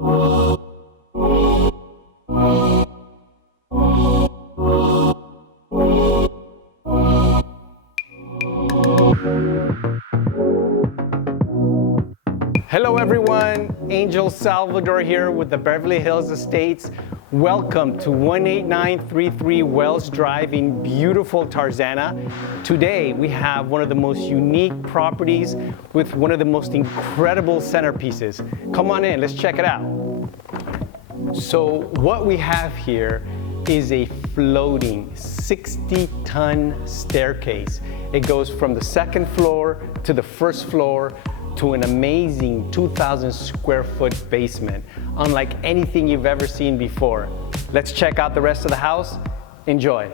Hello everyone, Angel Salvador here with the Beverly Hills Estates. Welcome to 18933 Wells Drive in beautiful Tarzana. Today we have one of the most unique properties with one of the most incredible centerpieces. Come on in, let's check it out. So what we have here is a floating 60-ton staircase. It goes from the second floor to the first floor to an amazing 2,000 square foot basement, unlike anything you've ever seen before. Let's check out the rest of the house. Enjoy.